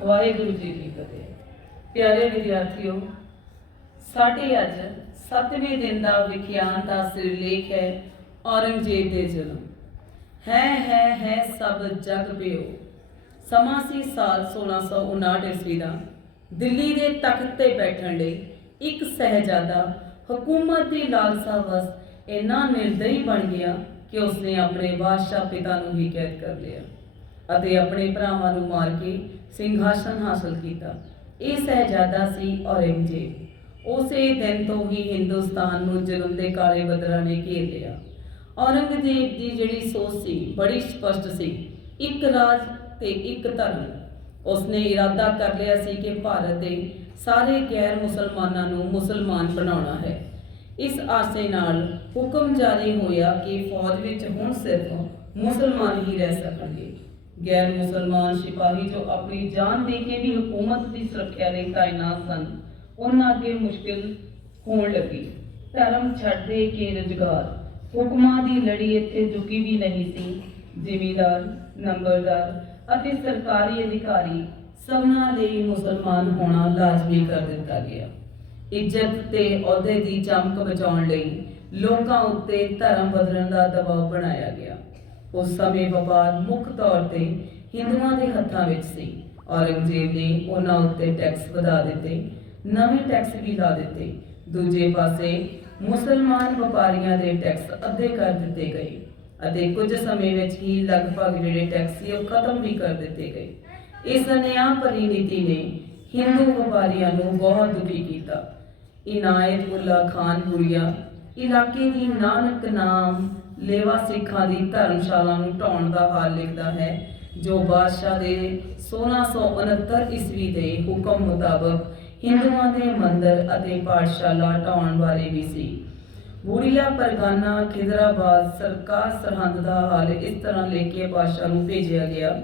ਵਾਹਿਗੁਰੂ ਜੀ ਕੀ ਫਤਿਹ। ਪਿਆਰੇ ਵਿਦਿਆਰਥੀਓ, ਸਾਡੇ ਅੱਜ 7ਵੇਂ ਦਿਨ ਦਾ ਵਿਖਿਆਨ ਦਾ ਸਿਰਲੇਖ ਹੈ ਔਰੰਗਜ਼ੇਬ ਦੇ ਜਨਮ। ਹੈ ਹੈ ਹੈ ਸਭ ਜਗ ਬਿਓ ਸਮਾਂ ਸੀ ਸਾਲ 1659 ਈਸਵੀ ਦਾ। ਦਿੱਲੀ ਦੇ ਤਖਤ ਤੇ ਬੈਠਣ ਲਈ ਇੱਕ ਸਹਿਜਾਦਾ ਹਕੂਮਤ ਦੀ ਲਾਲਸਾ ਵਸ ਇੰਨਾ ਨਿਰਦਈ ਬਣ ਗਿਆ ਕਿ ਉਸਨੇ ਆਪਣੇ ਬਾਦਸ਼ਾਹ ਪਿਤਾ ਨੂੰ ਹੀ ਕੈਦ ਕਰ ਲਿਆ। ਅਤੇ ਆਪਣੇ ਭਰਾਵਾਂ ਨੂੰ ਮਾਰ ਕੇ ਸਿੰਘਾਸਨ ਹਾਸਲ ਕੀਤਾ। ਇਹ ਸਹਿਜਾਦਾ ਸੀ ਔਰੰਗਜ਼ੇਬ। ਉਸੇ ਦਿਨ ਤੋਂ ਹੀ ਹਿੰਦੁਸਤਾਨ ਨੂੰ ਜ਼ੁਲਮ ਦੇ ਕਾਲੇ ਬੱਦਲਾਂ ਨੇ ਘੇਰ ਲਿਆ। ਔਰੰਗਜ਼ੇਬ ਦੀ ਜਿਹੜੀ ਸੋਚ ਸੀ, ਬੜੀ ਸਪਸ਼ਟ ਸੀ। ਇੱਕ ਰਾਜ ਤੇ ਇੱਕ ਧਰਮ। ਉਸਨੇ ਇਰਾਦਾ ਕਰ ਲਿਆ ਸੀ ਕਿ ਭਾਰਤ ਦੇ ਸਾਰੇ ਗੈਰ ਮੁਸਲਮਾਨਾਂ ਨੂੰ ਮੁਸਲਮਾਨ ਬਣਾਉਣਾ ਹੈ। ਇਸ ਆਸੇ ਨਾਲ ਹੁਕਮ ਜਾਰੀ ਹੋਇਆ ਕਿ ਫੌਜ ਵਿੱਚ ਹੁਣ ਸਿਰਫ ਮੁਸਲਮਾਨ ਹੀ ਰਹਿ ਸਕਣਗੇ। ਗੈਰ ਮੁਸਲਮਾਨ ਸਿਪਾਹੀ ਜੋ ਆਪਣੀ ਜਾਨ ਦੇ ਕੇ ਵੀ ਹਕੂਮਤ ਦੀ ਸੁਰੱਖਿਆ ਲਈ ਤਾਇਨਾਤ ਸਨ, ਉਹਨਾਂ ਅੱਗੇ ਮੁਸ਼ਕਿਲ ਹੋਣ ਲੱਗੀ। ਧਰਮ ਛੱਡਦੇ ਕੇ ਰੁਜ਼ਗਾਰ। ਹੁਕਮਾਂ ਦੀ ਲੜੀ ਇੱਥੇ ਝੁਕੀ ਵੀ ਨਹੀਂ ਸੀ। ਜ਼ਿਮੀਂਦਾਰ, ਨੰਬਰਦਾਰ ਅਤੇ ਸਰਕਾਰੀ ਅਧਿਕਾਰੀ ਸਭਨਾਂ ਲਈ ਮੁਸਲਮਾਨ ਹੋਣਾ ਲਾਜ਼ਮੀ ਕਰ ਦਿੱਤਾ ਗਿਆ। ਇੱਜ਼ਤ ਤੇ ਅਹੁਦੇ ਦੀ ਚਮਕ ਬਚਾਉਣ ਲਈ ਲੋਕਾਂ ਉੱਤੇ ਧਰਮ ਬਦਲਣ ਦਾ ਦਬਾਅ ਬਣਾਇਆ ਗਿਆ। ਉਸ ਸਮੇਂ ਵਪਾਰ ਮੁੱਖ ਤੌਰ ਤੇ ਹਿੰਦੂਆਂ ਦੇ ਹੱਥਾਂ ਵਿੱਚ ਸੀ। ਔਰੰਗਜ਼ੇਬ ਨੇ ਉਹਨਾਂ ਉੱਤੇ ਟੈਕਸ ਵਧਾ ਦਿੱਤੇ, ਨਵੇਂ ਟੈਕਸ ਵੀ ਲਾ ਦਿੱਤੇ। ਦੂਜੇ ਪਾਸੇ ਮੁਸਲਮਾਨ ਵਪਾਰੀਆਂ ਦੇ ਟੈਕਸ ਅੱਧੇ ਕਰ ਦਿੱਤੇ ਗਏ ਅਤੇ ਕੁਝ ਸਮੇਂ ਵਿੱਚ ਹੀ ਲਗਭਗ ਜਿਹੜੇ ਟੈਕਸ ਸੀ ਉਹ ਖਤਮ ਵੀ ਕਰ ਦਿੱਤੇ ਗਏ। ਇਸ ਨਿਆਂ ਭਰੀ ਨੇ ਹਿੰਦੂ ਵਪਾਰੀਆਂ ਨੂੰ ਬਹੁਤ ਦੁਖੀ ਕੀਤਾ। ਇਨਾਇਤ ਉੱਲਾ ਖਾਨ ਪੁਰੀਆ ਇਲਾਕੇ ਦੀ ਨਾਨਕ ਨਾਮ ਲੇਵਾ ਸਿੱਖਾਂ ਦੀ ਧਰਮਸ਼ਾਲਾ ਨੂੰ ਢਾਉਣ ਦਾ ਹਾਲ ਲਿਖਦਾ ਹੈ, ਜੋ ਬਾਦਸ਼ਾਹ ਦੇ 1669 ਈਸਵੀ ਦੇ ਹੁਕਮ ਮੁਤਾਬਕ ਹਿੰਦੂਆਂ ਦੇ ਮੰਦਰ ਅਤੇ ਪਾਠਸ਼ਾਲਾ ਢਾਉਣ ਵਾਲੇ ਵੀ ਸੀ। ਬੁਰੀਆ ਪਰਗਾਨਾ ਖਿਦਰਾਬਾਦ ਸਰਕਾਰ ਸਰਹੰਦ ਦਾ ਹਾਲ ਇਸ ਤਰ੍ਹਾਂ ਲੈ ਕੇ ਬਾਦਸ਼ਾਹ ਨੂੰ ਭੇਜਿਆ ਗਿਆ।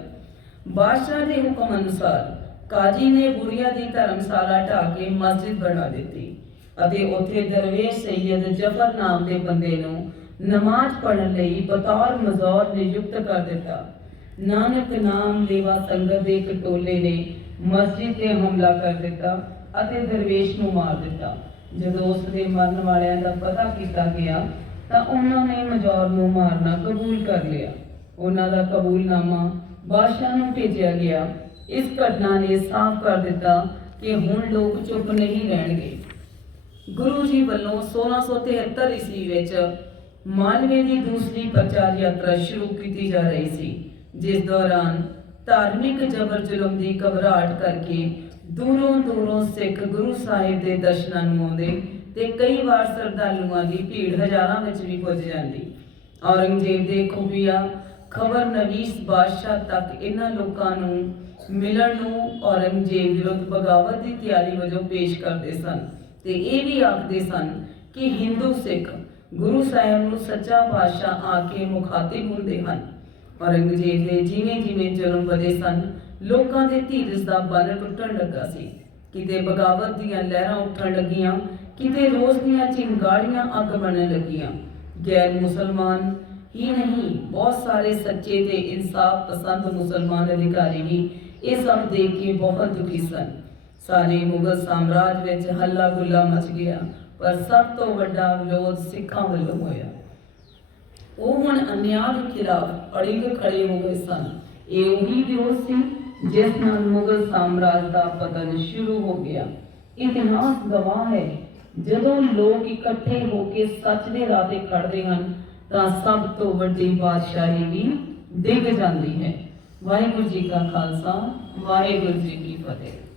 ਬਾਦਸ਼ਾਹ ਦੇ ਹੁਕਮ ਅਨੁਸਾਰ ਕਾਜੀ ਨੇ ਬੁਰੀਆ ਦੀ ਧਰਮਸ਼ਾਲਾ ਢਾਹ ਕੇ ਮਸਜਿਦ ਬਣਾ ਦਿੱਤੀ ਅਤੇ ਉੱਥੇ ਦਰਵੇਸ਼ ਸੈਯਦ ਜਫਰ ਨਾਮ ਦੇ ਬੰਦੇ ਨੂੰ ਨਮਾਜ਼ ਪੜਨ ਲਈ ਬਤੌਰ ਮਜ਼ੌਰ ਨਿਯੁਕਤ ਕਰ ਦਿੱਤਾ। ਨਾਨਕ ਨਾਮ ਲੇਵਾ ਸੰਗਤ ਦੇ ਇੱਕ ਟੋਲੇ ਨੇ ਮਸਜਿਦ ਤੇ ਹਮਲਾ ਕਰ ਦਿੱਤਾ ਅਤੇ ਦਰਵੇਸ਼ ਨੂੰ ਮਾਰ ਦਿੱਤਾ। ਜਦੋਂ ਉਸ ਦੇ ਮਰਨ ਵਾਲਿਆਂ ਦਾ ਪਤਾ ਕੀਤਾ ਗਿਆ, ਤਾਂ ਉਹਨਾਂ ਨੇ ਮਜੌਰ ਨੂੰ ਮਾਰਨਾ ਕਬੂਲ ਕਰ ਲਿਆ। ਉਹਨਾਂ ਦਾ ਕਬੂਲਨਾਮਾ ਬਾਦਸ਼ਾਹ ਨੂੰ ਭੇਜਿਆ ਗਿਆ। ਇਸ ਘਟਨਾ ਨੇ ਸਾਫ਼ ਕਰ ਦਿੱਤਾ ਕਿ ਹੁਣ ਲੋਕ ਚੁੱਪ ਨਹੀਂ ਰਹਿਣਗੇ। ਗੁਰੂ ਜੀ ਵੱਲੋਂ 1673 ਈਸਵੀ ਵਿੱਚ ਮਾਲਵੇ ਦੀ ਦੂਸਰੀ ਪ੍ਰਚਾਰ ਯਾਤਰਾ ਸ਼ੁਰੂ ਕੀਤੀ ਜਾ ਰਹੀ ਸੀ, ਜਿਸ ਦੌਰਾਨ ਧਾਰਮਿਕ ਜ਼ਬਰ ਜ਼ੁਲਮ ਦੀ ਘਬਰਾਹਟ ਕਰਕੇ ਦੂਰੋਂ ਦੂਰੋਂ ਸਿੱਖ ਗੁਰੂ ਸਾਹਿਬ ਦੇ ਦਰਸ਼ਨਾਂ ਨੂੰ ਆਉਂਦੇ ਤੇ ਕਈ ਵਾਰ ਸ਼ਰਧਾਲੂਆਂ ਦੀ ਭੀੜ ਹਜ਼ਾਰਾਂ ਵਿੱਚ ਵੀ ਪੁੱਜ ਜਾਂਦੀ। ਔਰੰਗਜ਼ੇਬ ਦੇ ਖੂਬੀਆ ਖਬਰ ਨਵੀਸ ਬਾਦਸ਼ਾਹ ਤੱਕ ਇਹਨਾਂ ਲੋਕਾਂ ਨੂੰ ਮਿਲਣ ਨੂੰ ਔਰੰਗਜ਼ੇਬ ਵਿਰੁੱਧ ਬਗਾਵਤ ਦੀ ਤਿਆਰੀ ਵਜੋਂ ਪੇਸ਼ ਕਰਦੇ ਸਨ ਤੇ ਇਹ ਵੀ ਆਖਦੇ ਸਨ ਕਿ ਹਿੰਦੂ ਸਿੱਖ ਗੁਰੂ ਸਾਹਿਬ ਨੂੰ ਸੱਚਾ ਪਾਤਸ਼ਾਹ ਆ ਕੇ ਮੁਖਾਤਿਬ ਹੁੰਦੇ ਹਨ। ਔਰੰਗਜ਼ੇਬ ਦੇ ਜਿਵੇਂ ਜਿਵੇਂ ਜ਼ੁਲਮ ਵਧੇ ਸਨ, ਲੋਕਾਂ ਦੇ ਧੀਰਜ ਦਾ ਬੰਨ ਟੁੱਟਣ ਲੱਗਾ ਸੀ। ਕਿਤੇ ਬਗਾਵਤ ਦੀਆਂ ਲਹਿਰਾਂ ਉੱਠਣ ਲੱਗੀਆਂ, ਕਿਤੇ ਰੋਜ਼ ਦੀਆਂ ਚਿੰਗਾੜੀਆਂ ਅੱਗ ਬਣਨ ਲੱਗੀਆਂ। ਗੈਰ ਮੁਸਲਮਾਨ ਹੀ ਨਹੀਂ, ਬਹੁਤ ਸਾਰੇ ਸੱਚੇ ਤੇ ਇਨਸਾਫ ਪਸੰਦ ਮੁਸਲਮਾਨ ਅਧਿਕਾਰੀ ਵੀ ਇਹ ਸਭ ਦੇਖ ਕੇ ਬਹੁਤ ਦੁਖੀ ਸਨ। ਸਾਰੇ ਮੁਗਲ ਸਾਮਰਾਜ ਵਿੱਚ ਹੱਲਾ ਗੁੱਲਾ ਮਚ ਗਿਆ। ਪਰ ਸਭ ਤੋਂ ਵੱਡਾ ਵਿਰੋਧ ਸਿੱਖਾਂ ਵੱਲੋਂ ਹੋਇਆ। ਉਹ ਹੁਣ ਅਨਿਆਂ ਦੇ ਖਿਲਾਫ ਅੜਿੰਗ ਖੜੇ ਹੋ ਗਏ ਸਨ। ਇਹ ਉਹੀ ਵਿਰੋਧ ਸੀ ਜਿਸ ਨਾਲ ਮੁਗਲ ਸਾਮਰਾਜ ਦਾ ਪਤਨ ਸ਼ੁਰੂ ਹੋ ਗਿਆ। ਇਤਿਹਾਸ ਗਵਾਹ ਹੈ, ਜਦੋਂ ਲੋਕ ਇਕੱਠੇ ਹੋ ਕੇ ਸੱਚ ਦੇ ਰਾਹ ਤੇ ਖੜਦੇ ਹਨ, ਤਾਂ ਸਭ ਤੋਂ ਵੱਡੀ ਬਾਦਸ਼ਾਹੀ ਵੀ ਡਿੱਗ ਜਾਂਦੀ ਹੈ। ਵਾਹਿਗੁਰੂ ਜੀ ਕਾ ਖਾਲਸਾ, ਵਾਹਿਗੁਰੂ ਜੀ ਕੀ ਫਤਿਹ।